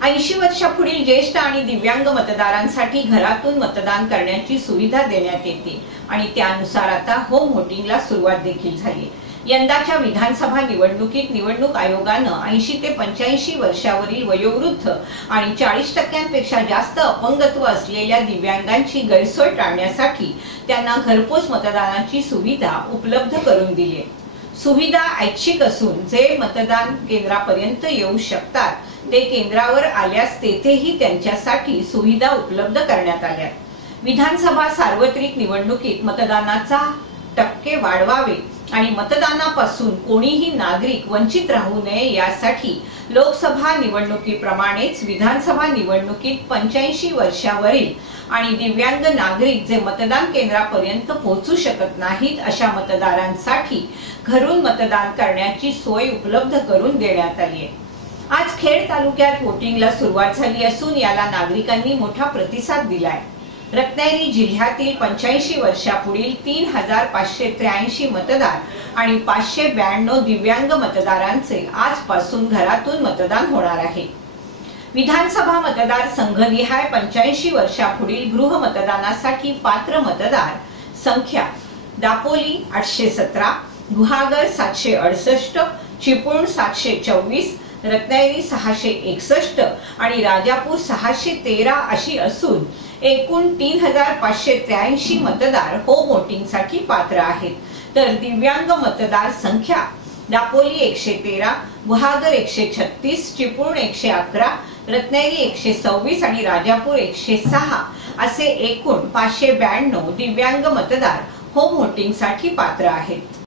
80 वर्षापुढील ज्येष्ठ आणि दिव्यांग मतदारांसाठी घरातून मतदान करण्याची सुविधा देण्यात येते आणि त्यानुसार आता होम व्होटिंगला सुरुवात देखील झाली। यंदाच्या विधानसभा निवडणुकीत निवडणूक आयोगाने 80 ते 85 वर्षावरील वयोवृद्ध आणि 40% जास्त अपंगत्व असलेल्या दिव्यांगांची गैरसोय टाळण्यासाठी त्यांना घरपोच मतदानाची सुविधा उपलब्ध करून दिली आहे। सुविधा ऐच्छिक असून जे मतदान केंद्रापर्यंत येऊ शकतात ते केंद्रावर आल्यास तेथेही त्यांच्यासाठी सुविधा उपलब्ध करण्यात आल्या। विधानसभा सार्वत्रिक निवडणुकीत मतदानाचा टक्के वाढवावे आणि मतदानापासून कोणीही नागरिक वंचित राहू नये यासाठी लोकसभा निवडणुकीप्रमाणेच विधानसभा निवडणुकीत 85 वर्षावरील आणि दिव्यांग नागरिक जे मतदान केंद्रापर्यंत पोहोचू शकत नाहीत अशा मतदारांसाठी घरून मतदान करण्याची सोय उपलब्ध करून देण्यात आली आहे। आज खेड तालुक्यात वोटिंगला सुरुवात झाली असून याला नागरिकांनी मोठा प्रतिसाद दिलाय। रत्नागिरी जिल्ह्यातील 85 वर्षापुढील 3583 मतदार आणि 592 दिव्यांग मतदारांचे आजपासून घरातून मतदान होणार आहे। विधानसभा मतदार संघनिहाय 85 वर्षापुढील गृह मतदानासाठी पात्र मतदार संख्या दापोली 817, गुहागर 768, चिपळूण 724, रत्नागिरी 661 आणि राजापूर 613 अशी असून एकूण 3583 मतदार होम व्होटिंगसाठी पात्र आहेत। तर दिव्यांग मतदार संख्या दापोली 113, गुहागर 136, चिपळूण 111, रत्नागिरी 126 आणि राजापूर 106 असे एकूण 592 दिव्यांग मतदार होम व्होटिंगसाठी पात्र आहेत।